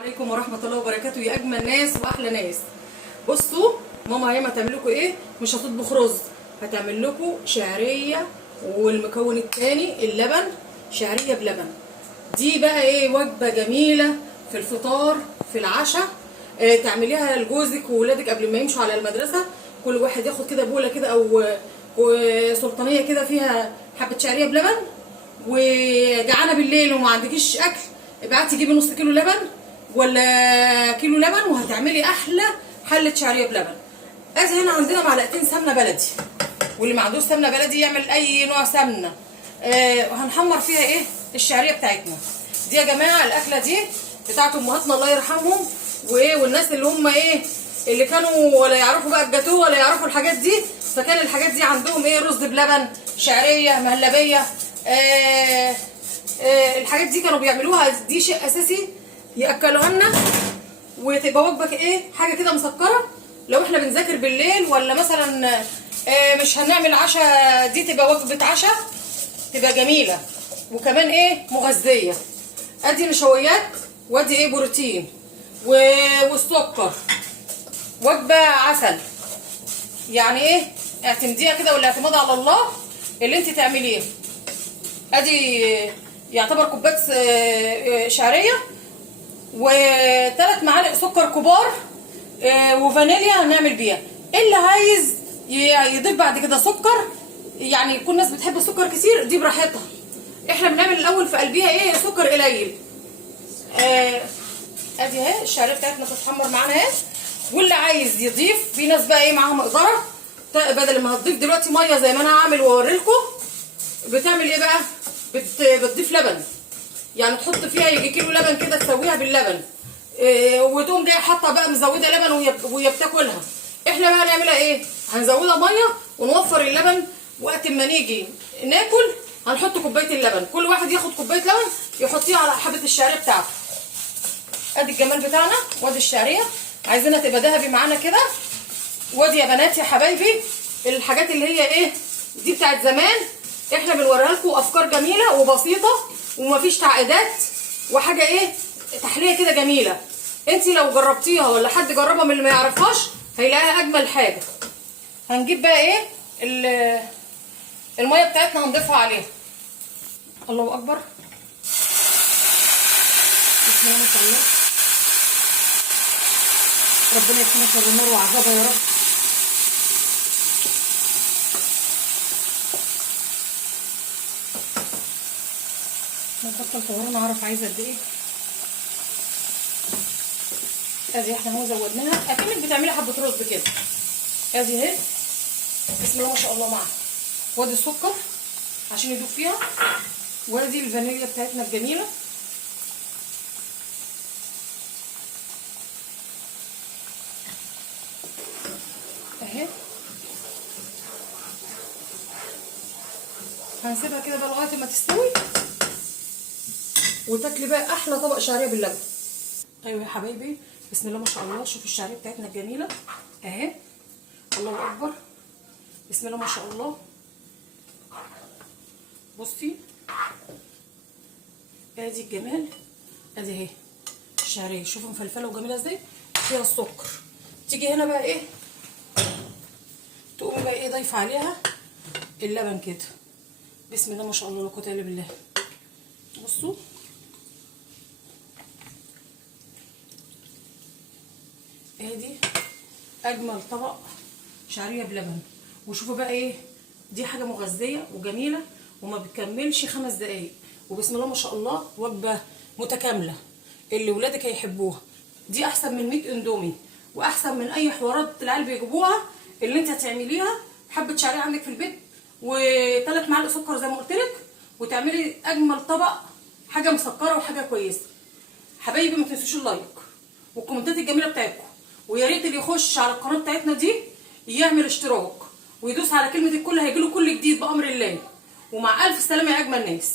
عليكم ورحمة الله وبركاته يا أجمل ناس وأحلى ناس. بصوا ماما هي هتعمل لكم إيه؟ مش هتطبخ رز، هتعمل لكم شعرية، والمكون الثاني اللبن، شعرية بلبن. دي بقى إيه؟ وجبة جميلة في الفطار في العشاء. تعمليها لجوزك وولادك قبل ما يمشوا على المدرسة. كل واحد ياخد كده بولة كده أو سلطانية كده فيها حبة شعرية بلبن. وجعانة بالليل وما عندكيش أكل، ابعتي جيبي نص كيلو لبن ولا كيلو لبن وهتعملي احلى حله شعريه بلبن. ادي هنا عندنا معلقتين سمنه بلدي، واللي ما عندوش سمنه بلدي يعمل اي نوع سمنه. هنحمر فيها ايه؟ الشعريه بتاعتنا دي يا جماعه. الاكله دي بتاعت امهاتنا الله يرحمهم، وايه، والناس اللي هم ايه، اللي كانوا ولا يعرفوا بقى الجاتوه ولا يعرفوا الحاجات دي، فكان الحاجات دي عندهم ايه؟ رز بلبن، شعريه، مهلبيه. الحاجات دي كانوا بيعملوها، دي شيء اساسي ياكلوها لنا، وتبقى وجبه ايه، حاجه كده مسكره لو احنا بنذاكر بالليل، ولا مثلا مش هنعمل عشاء، دي تبقى وجبه عشاء، تبقى جميله وكمان ايه، مغذيه. ادي نشويات وادي ايه، بروتين والسكر، وجبه عسل. يعني ايه، اعتمديها كده والاعتماد على الله اللي انت تعمليه. ادي يعتبر كوبايه شعريه و3 معالق سكر كبار وفانيليا هنعمل بيها. اللي عايز يضيف بعد كده سكر، يعني يكون ناس بتحب السكر كتير، دي براحتها. احنا بنعمل الاول في قلبيها ايه، سكر قليل. ادي اهي الشعريه بتاعتنا تتحمر معانا اهي. واللي عايز يضيف، في ناس بقى ايه معاها مقدره، بدل ما هتضيف دلوقتي ميه زي ما انا هعمل واوريلكم، بتعمل ايه بقى، بتضيف لبن. يعني تحط فيها يجي كيلو لبن كده، تسويها باللبن، وتقوم جايه حاطه بقى مزوده لبن وهي بتاكلها. احنا بقى نعملها ايه، هنزودها ميه ونوفر اللبن. وقت ما نيجي ناكل هنحط كوبايه اللبن، كل واحد ياخد كوبايه لبن يحطيها على حبه الشعريه بتاعته. ادي الجمال بتاعنا، وادي الشعريه عايزينها تبقى ذهبي معانا كده. وادي يا بنات يا حبايبي الحاجات اللي هي ايه، دي بتاعت زمان، احنا بنوريها لكم افكار جميله وبسيطه ومفيش تعقيدات، وحاجه ايه، تحليه كده جميله. انت لو جربتيها ولا حد جربها من اللي ما يعرفهاش هيلاقيها اجمل حاجه. هنجيب بقى ايه، الميه بتاعتنا هنضيفها عليها. الله اكبر، بسم الله ما شاء الله. ربنا يكفينا شر النار وعذابها يا رب. نبطل صورنا اعرف عايزه قد ايه. ادي احنا اهو زودناها اكنك بتعملي حبه رز كده. ادي اهي بسم الله ما شاء الله معاها. وادي السكر عشان يدوب فيها، وادي الفانيليا بتاعتنا الجميله. اهي هنسيبها كده بقى لغايه ما تستوي وتاكلي بقى احلى طبق شعريه باللبن. ايوه يا حبايبي بسم الله ما شاء الله. شوفوا الشعريه بتاعتنا الجميله اهي، الله اكبر، بسم الله ما شاء الله. بصي ادي الجمال، ادي اهي الشعريه، شوفوا مفلفله وجميله ازاي، فيها السكر. تيجي هنا بقى ايه، تقومي بقى ايه، ضايفه عليها اللبن كده. بسم الله ما شاء الله لا قوه الا بالله. بصوا ادي اجمل طبق شعريه بلبن. وشوفوا بقى ايه، دي حاجه مغذيه وجميله وما بتكملش 5 دقايق، وبسم الله ما شاء الله وجبه متكامله اللي ولادك هيحبوها. دي احسن من 100 اندومي، واحسن من اي حوارات العيال بيجيبوها. اللي انت هتعمليها حبه شعريه عندك في البيت و3 معالق سكر زي ما قلت لك، وتعملي اجمل طبق، حاجه مسكره وحاجه كويسه. حبايبي ما تنسوش اللايك والكومنتات الجميله بتاعتكم، ويا ريت اللي يخش على القناه بتاعتنا دي يعمل اشتراك ويدوس على كلمه الكل، هيجيله كل جديد بامر الله. ومع الف سلامه يا اجمل ناس.